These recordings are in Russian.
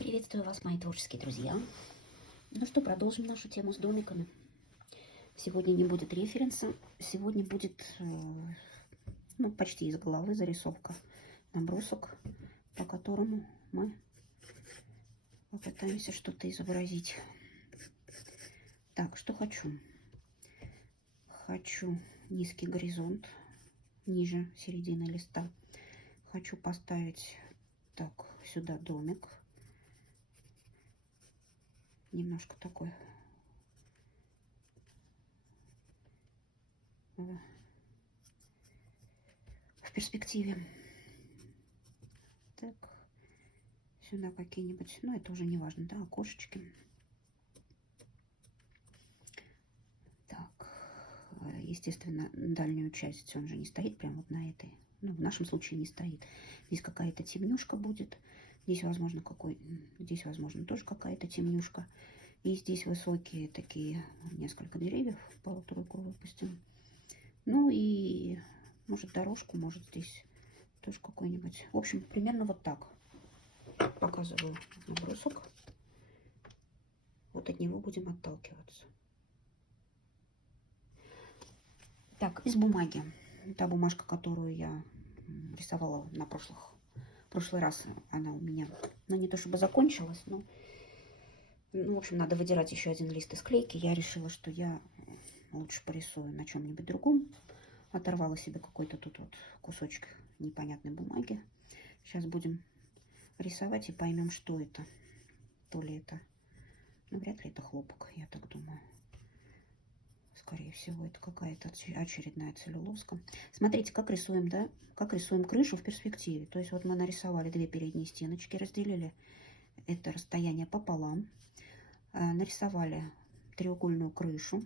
Приветствую вас, мои творческие друзья. Ну что, продолжим нашу тему с домиками. Сегодня не будет референса, сегодня будет почти из головы зарисовка, набросок, по которому мы попытаемся что-то изобразить. Так, что хочу? Хочу низкий горизонт, ниже середины листа. Хочу поставить так сюда домик. Немножко такой в перспективе. Так, сюда какие-нибудь, ну это уже не важно, да, окошечки. Так, естественно, дальнюю часть он же не стоит прямо вот на этой. Ну, в нашем случае не стоит. Здесь какая-то темнюшка будет. Здесь, возможно, здесь, возможно, тоже какая-то темнюшка. И здесь высокие такие несколько деревьев. Полуторку выпустим. Ну и может дорожку, может здесь тоже какой-нибудь. В общем, примерно вот так. Показываю набросок. Вот от него будем отталкиваться. Так, из бумаги. Та бумажка, которую я рисовала на прошлый раз, она у меня, ну, не то чтобы закончилась, но, в общем, надо выдирать еще один лист из клейки. Я решила, что я лучше порисую на чем-нибудь другом. Оторвала себе какой-то тут вот кусочек непонятной бумаги. Сейчас будем рисовать и поймем, что это. То ли это, ну, вряд ли это хлопок, я так думаю. Скорее всего, это какая-то очередная целлюлозка. Смотрите, как рисуем, да? Как рисуем крышу в перспективе. То есть вот мы нарисовали две передние стеночки, разделили это расстояние пополам. Нарисовали треугольную крышу.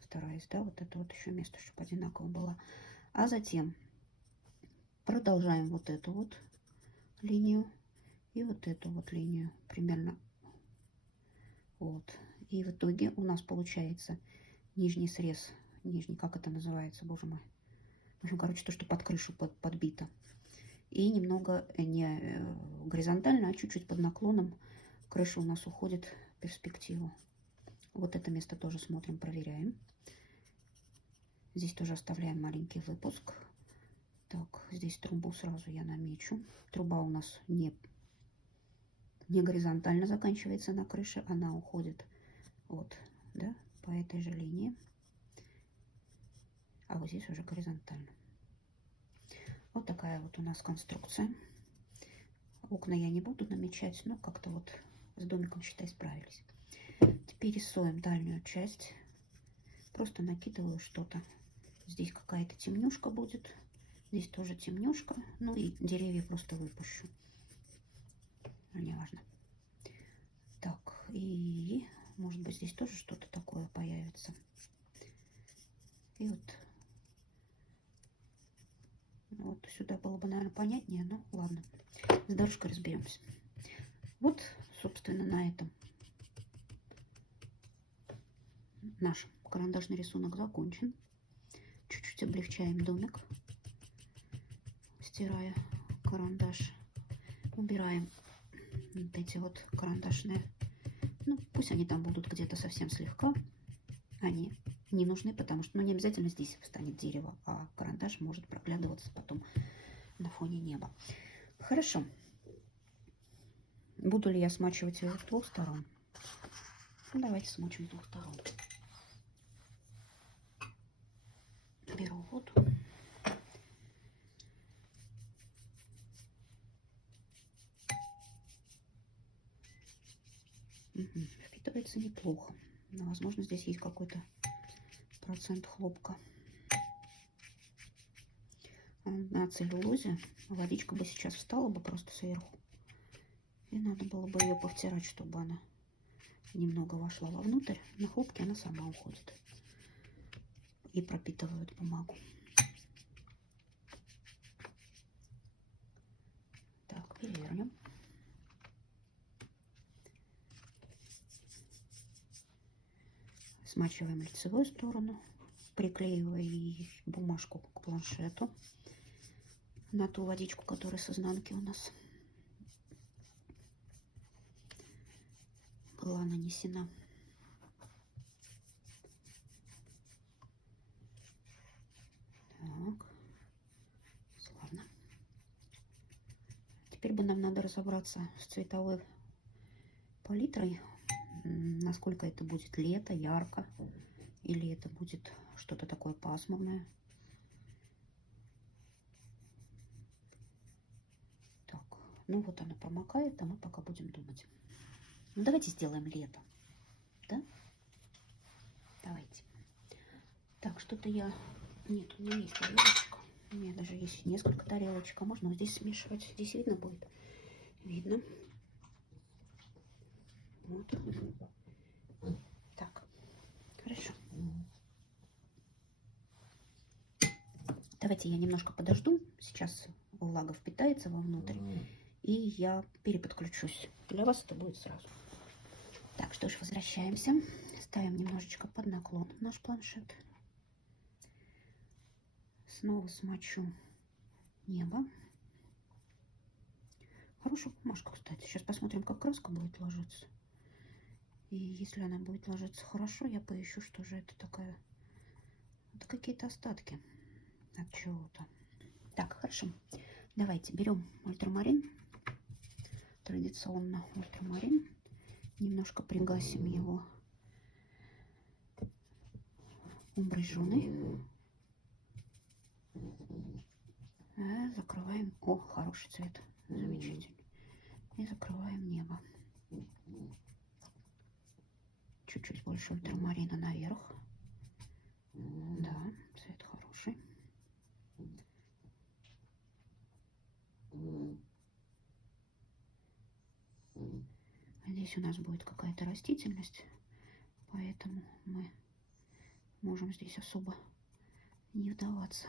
Стараюсь, да, вот это вот еще место, чтобы одинаково было. А затем продолжаем вот эту вот линию и вот эту вот линию. Примерно вот. И в итоге у нас получается нижний срез, нижний, как это называется, боже мой. В общем, короче, то, что под крышу подбито. И немного не горизонтально, а чуть-чуть под наклоном крыша у нас уходит в перспективу. Вот это место тоже смотрим, проверяем. Здесь тоже оставляем маленький выпуск. Так, здесь трубу сразу я намечу. Труба у нас не горизонтально заканчивается на крыше, она уходит вот, да, по этой же линии. А вот здесь уже горизонтально. Вот такая вот у нас конструкция. Окна я не буду намечать, но как-то вот с домиком, считай, справились. Теперь рисуем дальнюю часть. Просто накидываю что-то. Здесь какая-то темнюшка будет. Здесь тоже темнюшка. Ну и деревья просто выпущу. Не важно. Так, и может быть здесь тоже что-то такое появится. И вот сюда было бы, наверное, понятнее, но ладно. С дорожкой разберемся. Вот, собственно, на этом наш карандашный рисунок закончен. Чуть-чуть облегчаем домик, стирая карандаш. Убираем вот эти вот карандашные. Ну, пусть они там будут где-то совсем слегка. Они не нужны, потому что, ну, не обязательно здесь встанет дерево, а карандаш может проглядываться потом на фоне неба. Хорошо. Буду ли я смачивать его с двух сторон? Ну, давайте смочим с двух сторон. Беру воду. Впитывается неплохо. Но, возможно, здесь есть какой-то процент хлопка. На целлюлозе водичка бы сейчас встала бы просто сверху. И надо было бы ее повтирать, чтобы она немного вошла вовнутрь. На хлопке она сама уходит. И пропитывает бумагу. Так, перевернем. Смачиваем лицевую сторону. Приклеивая бумажку к планшету. На ту водичку, которая с изнанки у нас. нанесена. Так, славно. Теперь бы нам надо разобраться с цветовой палитрой, насколько это будет лето, ярко, или это будет что-то такое пасмурное. Так, ну вот она промокает, а мы пока будем думать. Ну, давайте сделаем лето, да? Давайте. Так, что-то я... Нет, у меня есть тарелочка. У меня даже есть несколько тарелочек. А можно вот здесь смешивать? Здесь видно будет? Видно. Вот. Так, хорошо. Давайте я немножко подожду. Сейчас влага впитается вовнутрь. И я переподключусь. Для вас это будет сразу. Так, что ж, возвращаемся. Ставим немножечко под наклон наш планшет. Снова смочу небо. Хорошая бумажка, кстати. Сейчас посмотрим, как краска будет ложиться. И если она будет ложиться хорошо, я поищу, что же это такое. Это какие-то остатки от чего-то. Так, хорошо. Давайте берем ультрамарин. Традиционно ультрамарин. Немножко пригасим его умбрежоной. Закрываем. О, хороший цвет. Замечательно. И закрываем небо. Чуть-чуть больше ультрамарина наверх. Да, цвет хороший. Здесь у нас будет какая-то растительность, поэтому мы можем здесь особо не вдаваться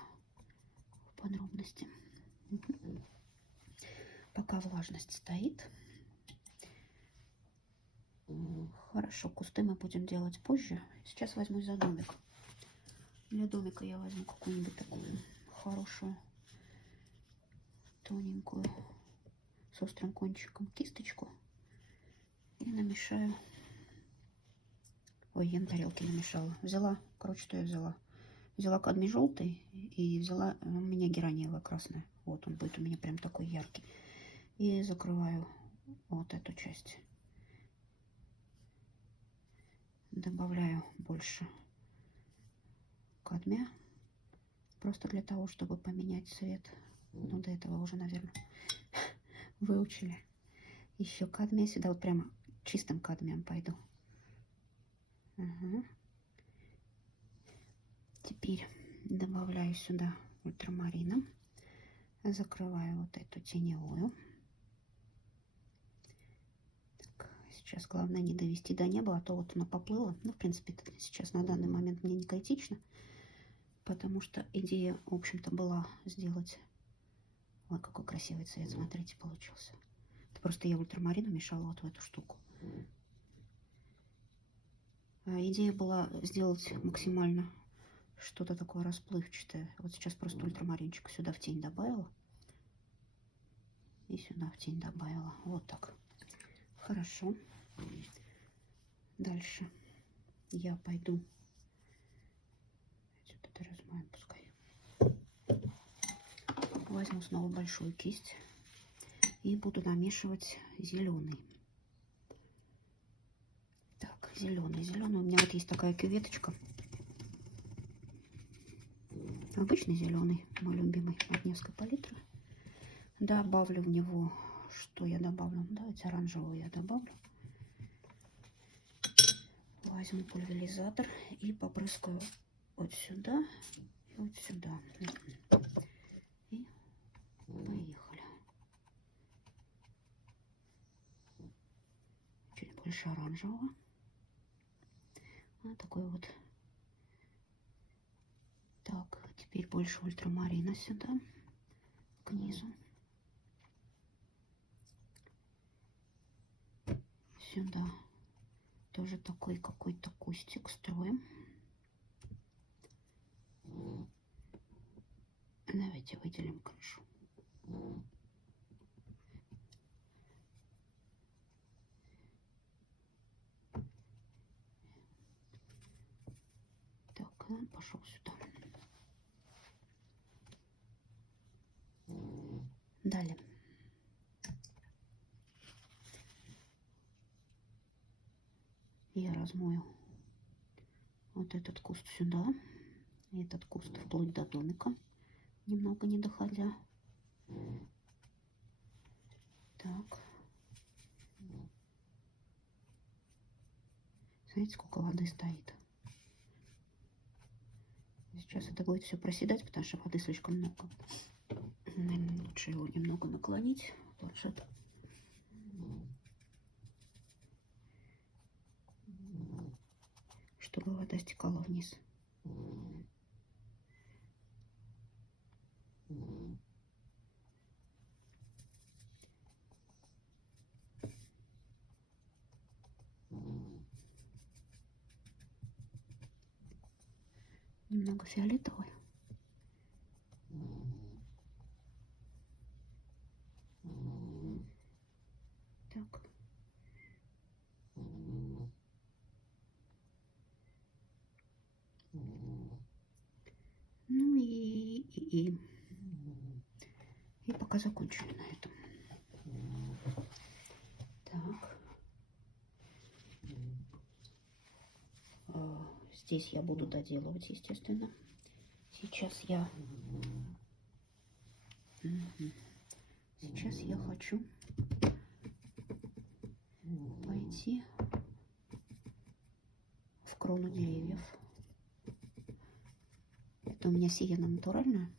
в подробности. Пока влажность стоит. Хорошо, кусты мы будем делать позже. Сейчас возьму за домик. Для домика я возьму какую-нибудь такую хорошую, тоненькую, с острым кончиком кисточку. И намешаю. Ой, я на тарелке намешала. Взяла, короче, что я взяла? Взяла кадмий желтый и взяла у меня гераниевая красная. Вот он будет у меня прям такой яркий. И закрываю вот эту часть. Добавляю больше кадмия. Просто для того, чтобы поменять цвет. Ну, до этого уже, наверное, выучили. Еще кадмия сюда. Вот прямо чистым кадмием пойду. Угу. Теперь добавляю сюда ультрамарина. Закрываю вот эту теневую. Так, сейчас главное не довести до неба, а то вот она поплыла. Ну, в принципе, это сейчас на данный момент мне не критично. Потому что идея, в общем-то, была сделать... Ой, какой красивый цвет, смотрите, получился. Это просто я ультрамарин умешала вот в эту штуку. Идея была сделать максимально что-то такое расплывчатое. Вот сейчас просто ультрамаринчик сюда в тень добавила. И сюда в тень добавила. Вот так. Хорошо. Дальше я пойду... Вот это размоем пускай. Возьму снова большую кисть. И буду намешивать зеленый. Так, зеленый. Зеленый. У меня вот есть такая кюветочка. Обычный зеленый, мой любимый, от Невской палитры. Добавлю в него, что я добавлю? Давайте оранжевую я добавлю. Возьму пульверизатор и попрыскаю вот сюда и вот сюда. И поехали. Чуть больше оранжевого. Вот такой вот. Так, теперь больше ультрамарина сюда, к низу. Сюда тоже такой какой-то кустик строим. Давайте выделим крышу. пошел сюда. Далее. Я размою вот этот куст сюда, и этот куст вплоть до домика, немного не доходя. Так. Знаете, сколько воды стоит? Сейчас это будет все проседать, потому что воды слишком много. Наверное, лучше его немного наклонить, планшет. Чтобы вода стекала вниз. Немного фиолетовый. Так. Ну и пока закончили на этом. Так. Здесь я буду доделывать, естественно. Сейчас я хочу пойти в крону деревьев. Это у меня сиена натуральная.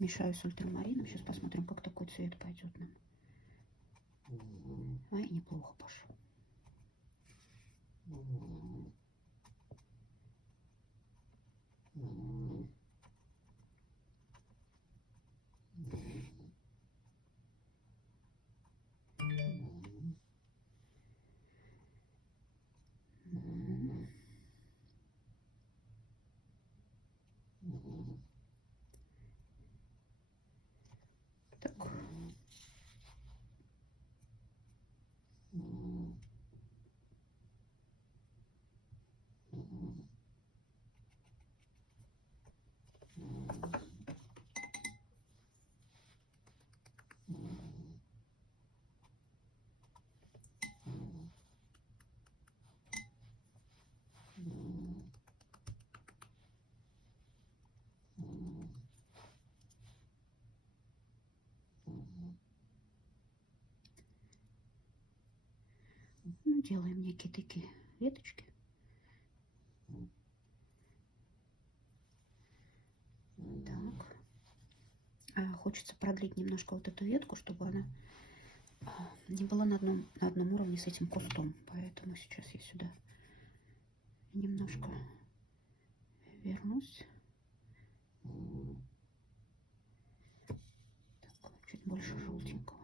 Мешаю с ультрамарином. Сейчас посмотрим, как такой цвет пойдет нам. Ай, неплохо пошел. Так. Ну, делаем некие такие веточки. Так. Хочется продлить немножко вот эту ветку, чтобы она не была на одном уровне с этим кустом. Поэтому сейчас я сюда немножко вернусь. Так, чуть больше желтенького.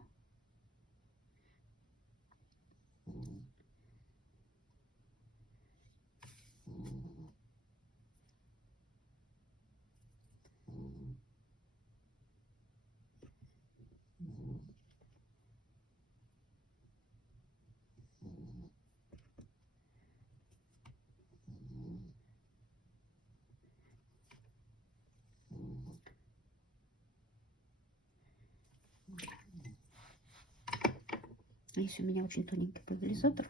Есть у меня очень тоненький пульверизатор.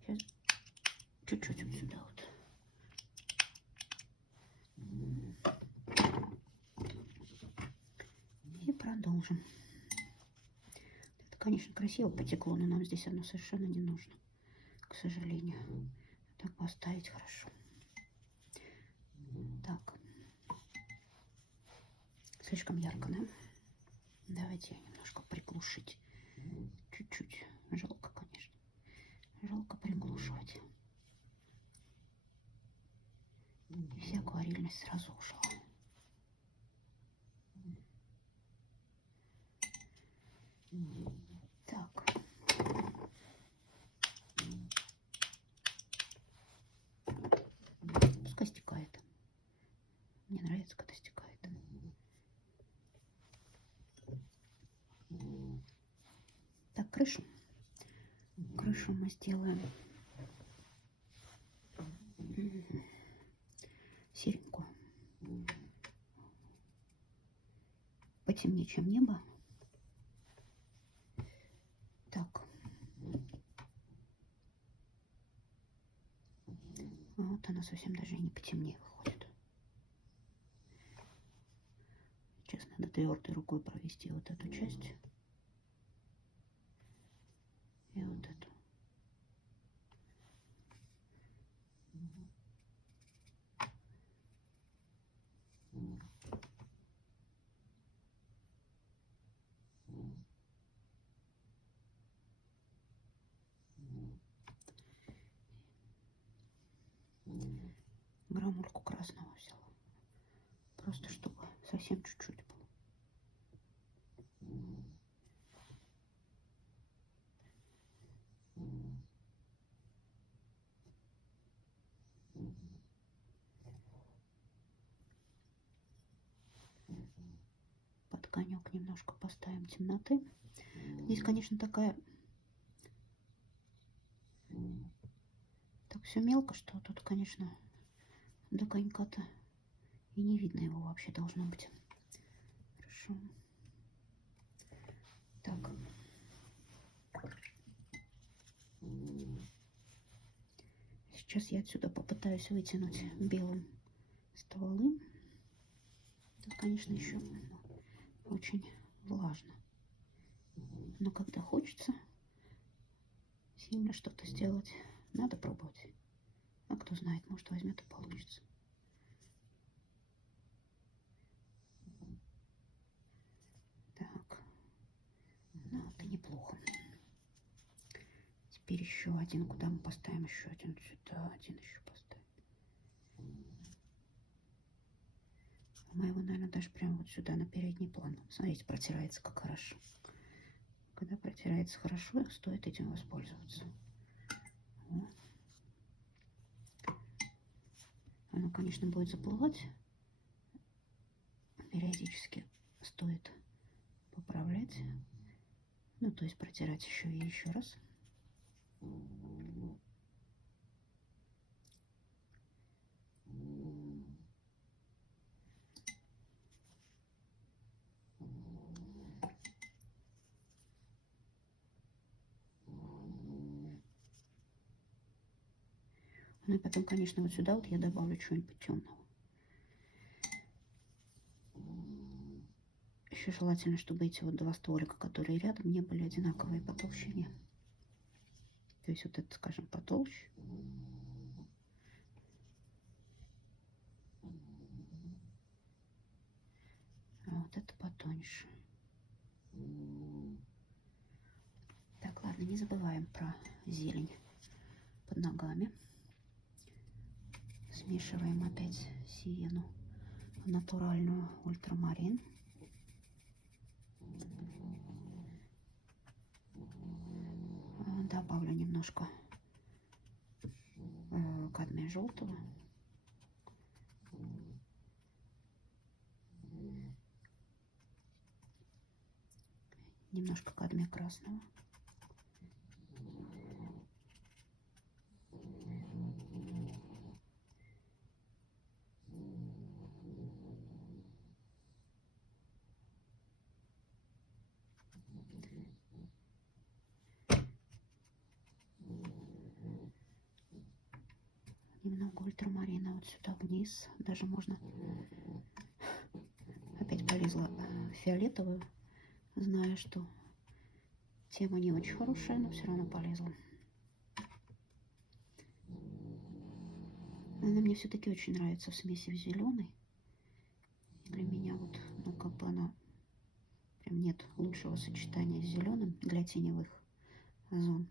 Сейчас чуть-чуть вот сюда вот. И продолжим. Это, конечно, красиво потекло, но нам здесь оно совершенно не нужно, к сожалению. Так поставить хорошо. Так. Слишком ярко, да? Давайте немножко приглушить. Чуть-чуть. Жалко, конечно. Жалко приглушивать. И вся акварельность сразу ушла. Так. Пускай стекает. Мне нравится, когда стекает. Так, крышу. Крышу мы сделаем потемнее, чем небо. Так. Вот она совсем даже не потемнее выходит. Сейчас надо твердой рукой провести вот эту часть. И вот эту. Грамульку красного взяла. Просто чтобы совсем чуть-чуть было. Под конек немножко поставим темноты. Здесь, конечно, такая... Так все мелко, что тут, конечно, до конька-то и не видно его вообще должно быть. Хорошо. Так. Сейчас я отсюда попытаюсь вытянуть белым стволы. Тут, конечно, еще очень влажно. Но когда хочется сильно что-то сделать, надо пробовать. А кто знает, может, возьмет и получится. Так. Ну, это неплохо. Теперь еще один. Куда мы поставим еще один? Сюда один еще поставим. Мы его, наверное, даже прямо вот сюда, на передний план. Смотрите, протирается как хорошо. Когда протирается хорошо, стоит этим воспользоваться. Вот. Оно, конечно, будет заплывать. Периодически стоит поправлять. Ну, то есть протирать еще и еще раз. Ну и потом, конечно, вот сюда вот я добавлю чего-нибудь темного. Еще желательно, чтобы эти вот два стволика, которые рядом, не были одинаковые по толщине. То есть вот это, скажем, потолще. А вот это потоньше. Так, ладно, не забываем про зелень под ногами. Смешиваем опять сиену натуральную, ультрамарин. Добавлю немножко кадмия желтого. Немножко кадмия красного. Немного ультрамарина вот сюда вниз. Даже можно... Опять полезла фиолетовую, зная, что тема не очень хорошая, но все равно полезла. Она мне все-таки очень нравится в смеси в зеленый. Для меня вот, ну, как бы она... Прям нет лучшего сочетания с зеленым для теневых зон.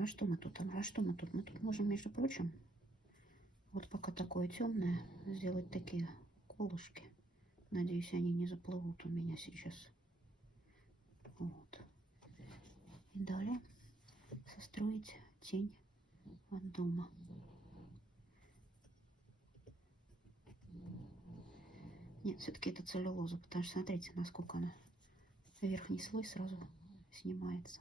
А что мы тут? А что мы тут? Мы тут можем, между прочим, вот пока такое темное, сделать такие колышки. Надеюсь, они не заплывут у меня сейчас. Вот. И далее состроить тень от дома. Нет, все-таки это целлюлоза, потому что смотрите, насколько она верхний слой сразу снимается.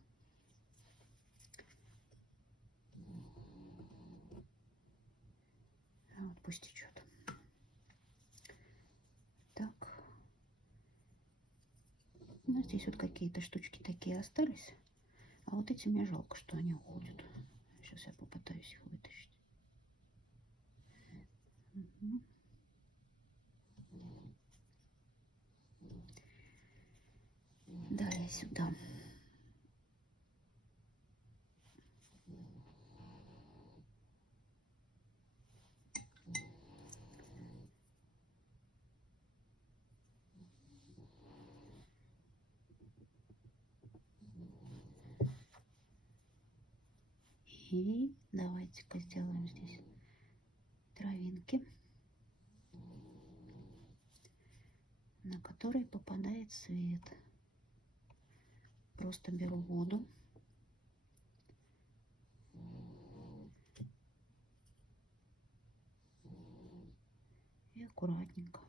А вот пусть течет. Ну, здесь вот какие-то штучки такие остались. А вот эти мне жалко, что они уходят. Сейчас я попытаюсь их вытащить. Угу. Далее сюда. И давайте-ка сделаем здесь травинки, на которые попадает свет. Просто беру воду. И аккуратненько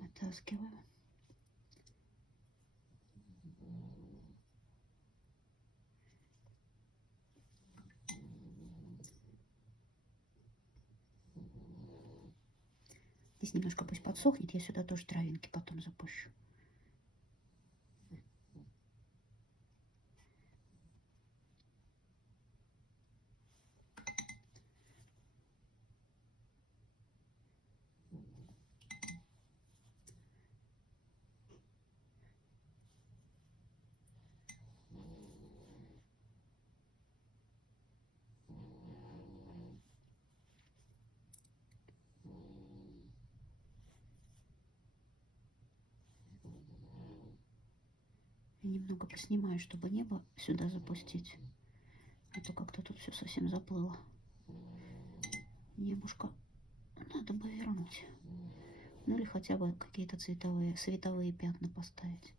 вытаскиваю. Здесь немножко пусть подсохнет, я сюда тоже травинки потом запущу. Немного поснимаю, чтобы небо сюда запустить. А то как-то тут все совсем заплыло. Небушка надо бы вернуть. Ну или хотя бы какие-то световые пятна поставить.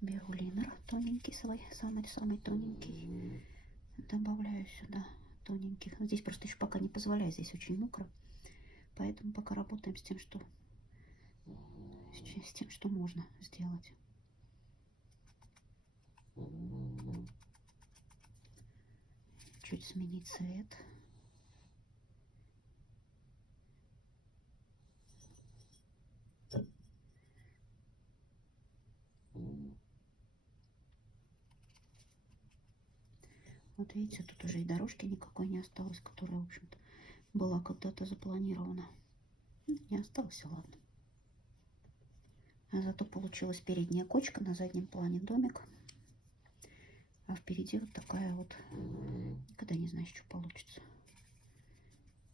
Беру линер тоненький свой, самый тоненький. Добавляю сюда тоненьких. Здесь просто еще пока не позволяю, здесь очень мокро. Поэтому пока работаем с тем, что можно сделать. Чуть сменить цвет. Вот видите, тут уже и дорожки никакой не осталось, которая, в общем-то, была когда-то запланирована. Не осталось, ладно. А зато получилась передняя кочка, на заднем плане домик. А впереди вот такая вот... Никогда не знаешь, что получится.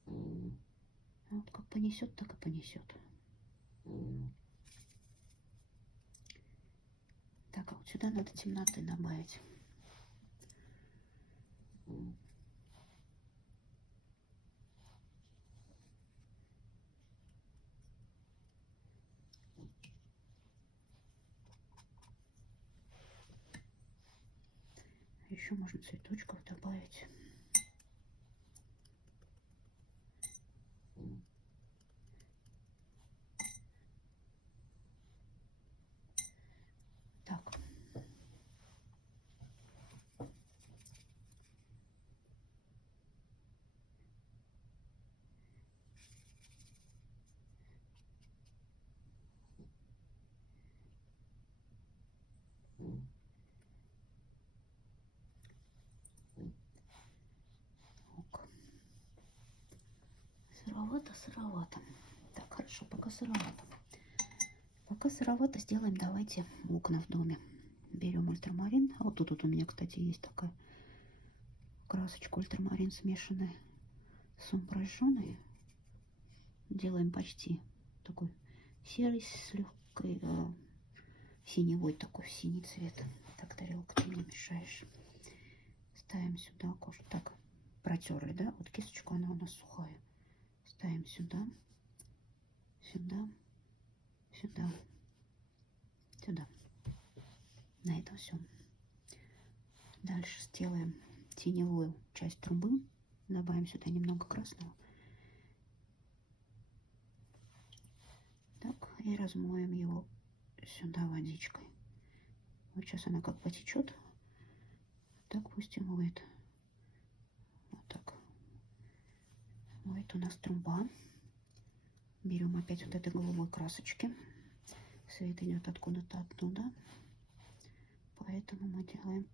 Вот как понесет, так и понесет. Так, а вот сюда надо темноты добавить. Еще можно цветочков добавить. Так. Сыровато. Так, хорошо, пока сыровато. Пока сыровато, сделаем, давайте, окна в доме. Берем ультрамарин. А вот тут у меня, кстати, есть такая красочка ультрамарин смешанная с умброжжоной. Делаем почти такой серый с легкой синевой, такой синий цвет. Так, тарелка, ты не мешаешь. Ставим сюда кожу. Так, протерли, да? Вот кисточку, она у нас сухая. Ставим сюда, сюда, сюда, сюда. На этом все. Дальше сделаем теневую часть трубы. Добавим сюда немного красного. И размоем его сюда водичкой. Вот сейчас она как потечет, так пусть и моет. Вот так. Моет у нас труба. Берем опять вот этой голубой красочки. Свет идет откуда-то оттуда. Поэтому мы делаем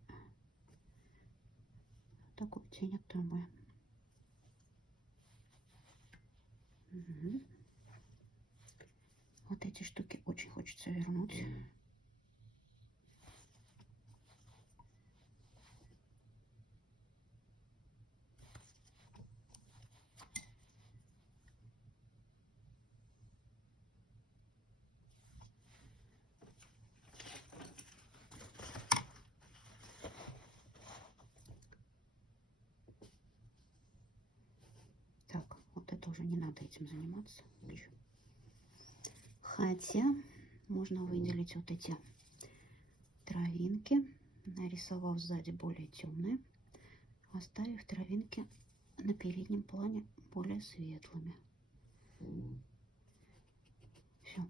такую тень от трубы. Угу. Вот эти штуки очень хочется вернуть. Так, вот это уже не надо этим заниматься. Хотя можно выделить вот эти травинки, нарисовав сзади более темные, оставив травинки на переднем плане более светлыми. Все,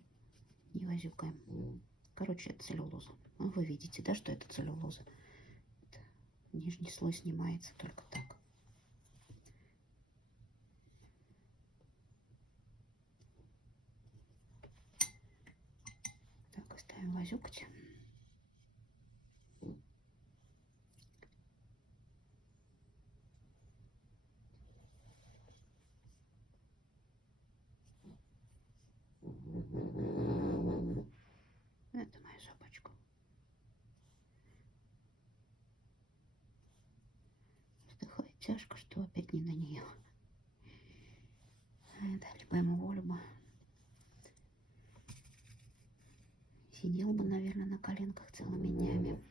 не возюкаем. Короче, это целлюлоза. Ну, вы видите, да, что это целлюлоза? Нижний слой снимается только так. Так, оставим возюкать. Это моя собачка. Вздыхает тяжко, что опять не на нее. Да, либо ему волю. Сидел бы, наверное, на коленках целыми днями.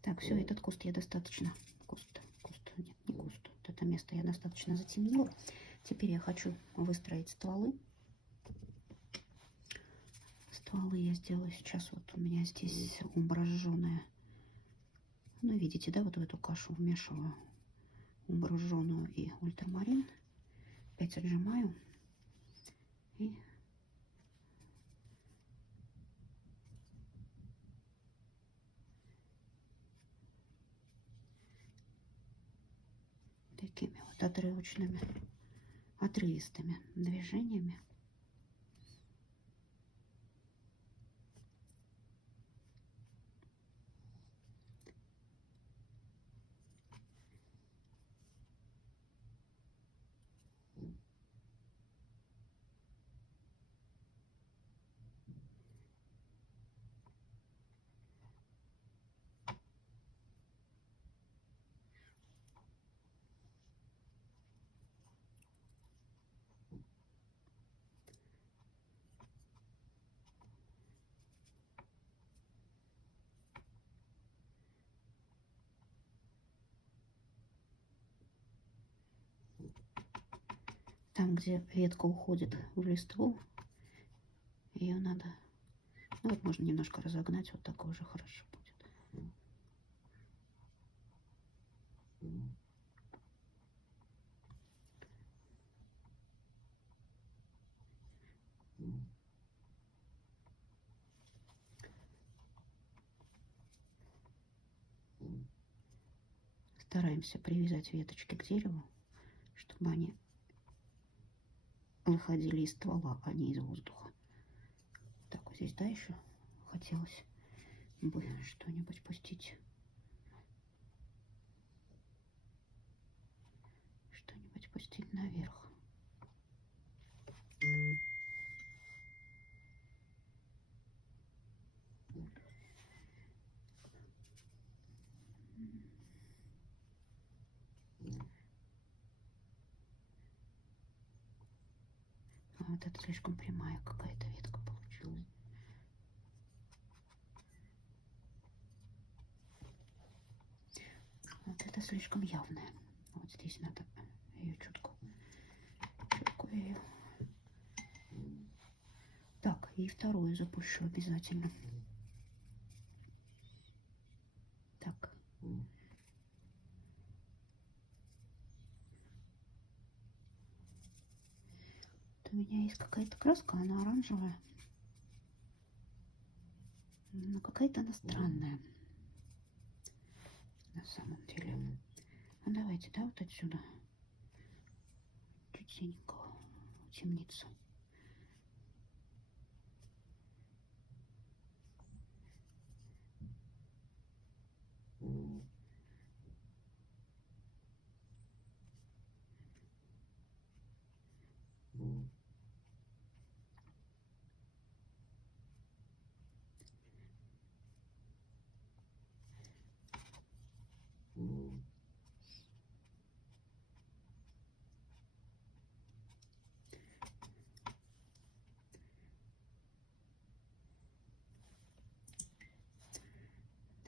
Так, все, этот куст я достаточно... Нет, не куст. Вот это место я достаточно затемнила. Теперь я хочу выстроить стволы. Стволы я сделаю сейчас. Вот у меня здесь умбра жженая. Ну, видите, да, вот в эту кашу вмешиваю умбру жженую и ультрамарин. Опять отжимаю. И такими вот отрывистыми движениями там, где ветка уходит в листву, ее надо, ну вот можно немножко разогнать, вот так уже хорошо будет. Стараемся привязать веточки к дереву, чтобы они выходили из ствола, а не из воздуха. Так, вот здесь, да, еще хотелось бы что-нибудь пустить. Что-нибудь пустить наверх. А вот это слишком прямая какая-то ветка получилась. Вот это слишком явная. Вот здесь надо ее чутко ее. Так, и вторую запущу обязательно. Так. Так. у меня есть какая-то краска, она оранжевая. Но какая-то она странная. На самом деле. Ну давайте, да, вот отсюда. Чуть синенького. Темницу.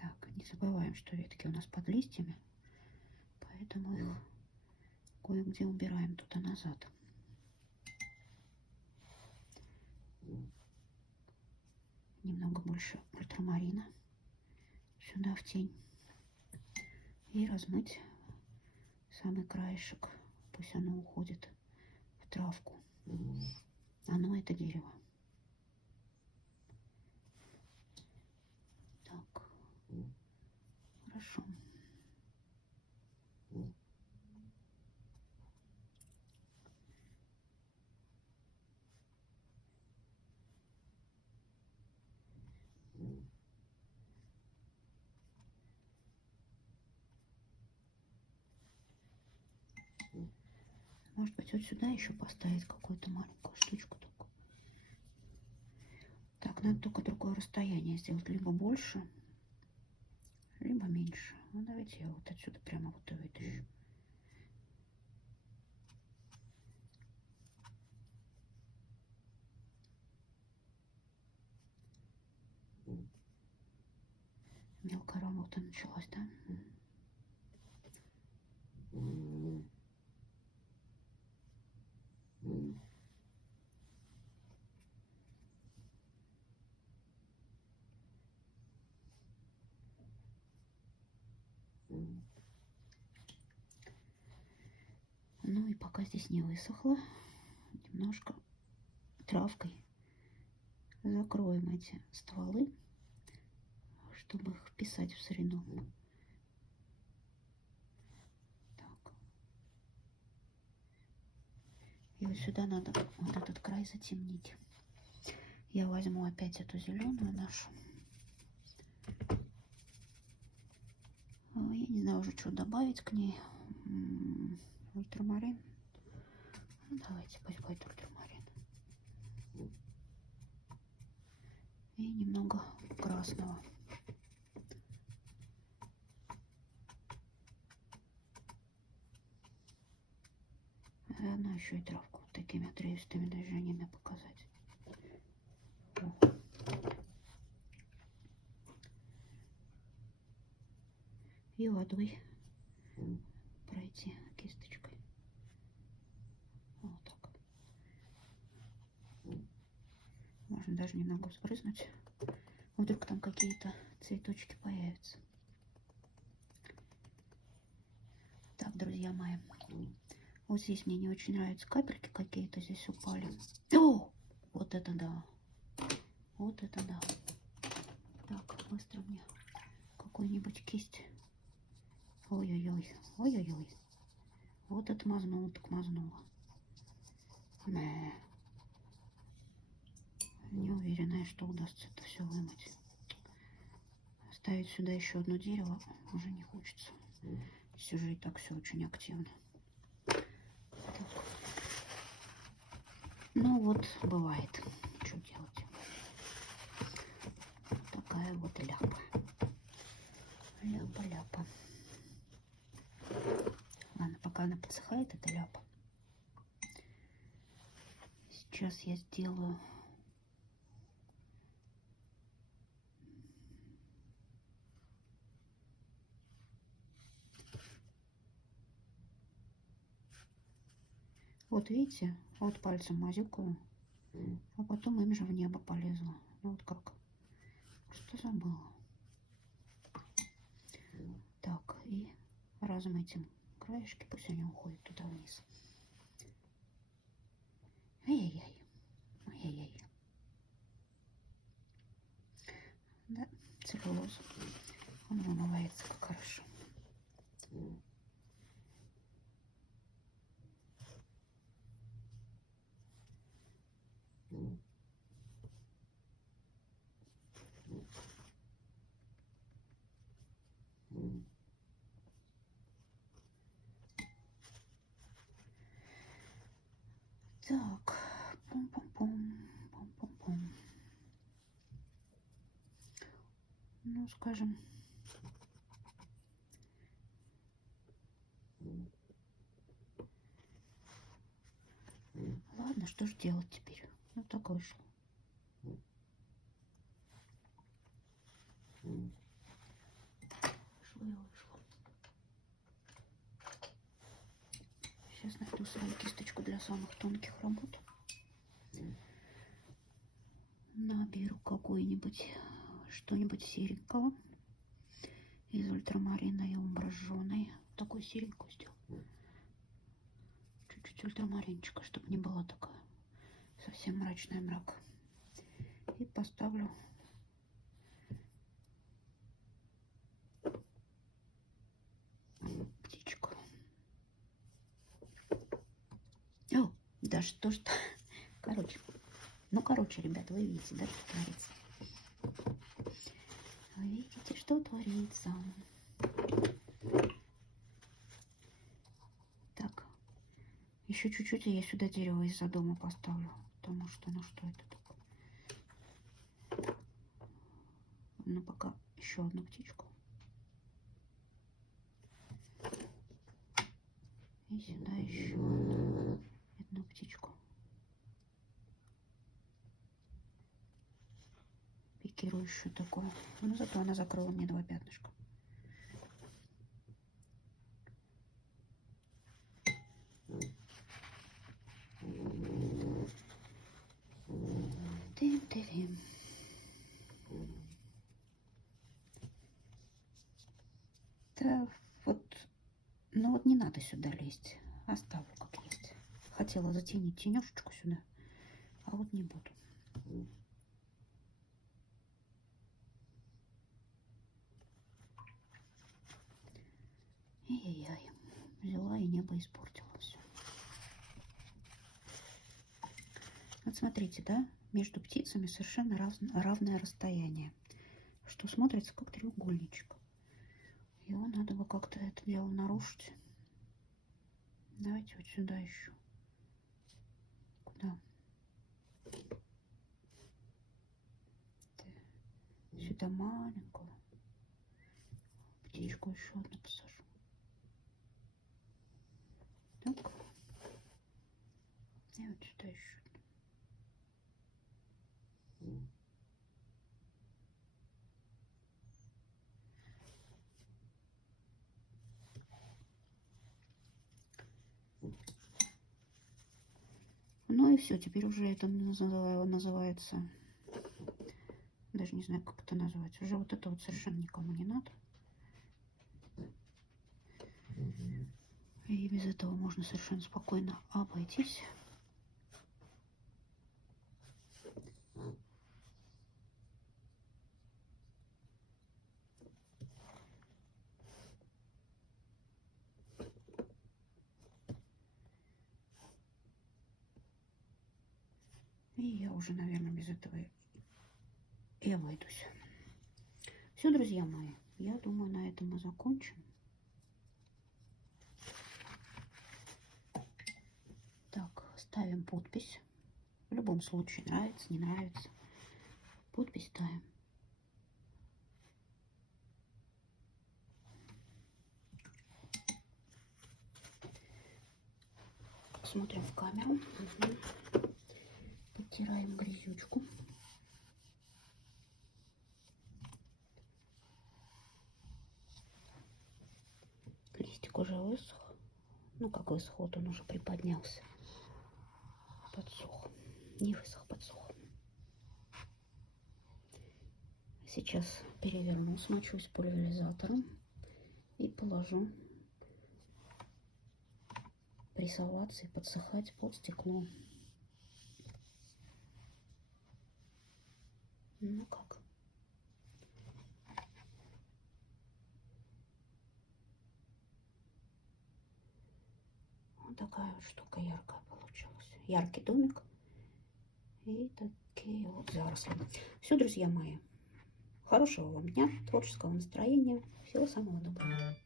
Так, не забываем, что ветки у нас под листьями, поэтому их кое-где убираем туда назад. Немного больше ультрамарина сюда в тень. И размыть самый краешек. Пусть оно уходит в травку. Оно это дерево. Так. Хорошо. Может быть, вот сюда еще поставить какую-то маленькую штучку такую. Так, надо только другое расстояние сделать. Либо больше, либо меньше. Ну, давайте я вот отсюда прямо вот и вытащу. Мелкая работа началась, да? Ну и пока здесь не высохло, немножко травкой закроем эти стволы, чтобы их вписать в среду. Так. И вот сюда надо вот этот край затемнить. Я возьму опять эту зеленую нашу. Я не знаю уже, что добавить к ней. Ультрамарин. Ну, давайте, пусть будет ультрамарин. И немного красного. Заодно еще и травку вот такими отрывистыми движениями показать. И водой пройти кисточкой. Вот так. Можно даже немного спрыснуть. Вдруг там какие-то цветочки появятся. Так, друзья мои. Вот здесь мне не очень нравятся капельки какие-то здесь упали. О! Вот это да. Вот это да. Так, быстро мне какую-нибудь кисть. Ой-ой-ой. Ой-ой-ой. Вот это мазнула, так мазнула. Не уверена, что удастся это все вымыть. Ставить сюда еще одно дерево уже не хочется. Здесь уже и так все очень активно. Так. Ну вот, бывает. Что делать? Такая вот ляпа. Ляпа-ляпа. Ладно, пока она подсыхает, эта ляпа. Сейчас я сделаю вот видите, вот пальцем мазюкаю, а потом им же в небо полезла. Ну вот как. Что забыла. Так, и размытим краешки, пусть они уходят туда вниз. Ай-яй-яй. Ай-яй-яй. Да, целлюлоз. Он вымывается как хорошо. Так, пум-пум-пум, пум-пум-пум. Ну, скажем, ладно, что ж делать теперь? Ну, так вышло. Вышло и вышло. Сейчас найду свою кисточку для самых тонких работ. Наберу какой-нибудь, что-нибудь серенького. Из ультрамарина и умбра жженой. Такую серенькую сделаю. Чуть-чуть ультрамаринчика, чтобы не была такая совсем мрачная мрак. И поставлю птичку. О, да что ж-то. Короче. Ну, короче, ребят, вы видите, да, что творится? Вы видите, что творится? Так. Еще чуть-чуть, и я сюда дерево из-за дома поставлю. Потому что, ну что это такое? Ну, пока еще одну птичку. И сюда еще одну птичку. Пикирующую такую. Но зато она закрыла мне 2 пятнышка. Тым-тырым. Да, вот, ну вот не надо сюда лезть. Оставлю как есть. Хотела затенить тенешечку сюда, а вот не буду. Ай-яй-яй. Взяла и небо испортила все. Вот смотрите, да, между птицами совершенно равное расстояние, что смотрится как треугольничек. Его надо бы как-то это дело нарушить. Давайте вот сюда еще. Куда? Сюда маленькую. Птичку еще одну посажу. Так. И вот сюда еще. Ну и все, теперь уже это называется, даже не знаю, как это называется. Уже вот это вот совершенно никому не надо. И без этого можно совершенно спокойно обойтись. И я уже, наверное, без этого и обойдусь. Все, друзья мои, я думаю, на этом мы закончим. Так, ставим подпись. В любом случае, нравится, не нравится. Подпись ставим. Смотрим в камеру. Угу. Подтираем грязючку. Листик уже высох. Ну, как высох, вот он уже приподнялся. Подсох. Не высох, подсох. Сейчас переверну, смочусь пульверизатором и положу прессоваться и подсыхать под стекло. Ну как? Вот такая вот штука яркая получилась. Яркий домик. И такие вот заросли. Все, друзья мои. Хорошего вам дня, творческого настроения. Всего самого доброго.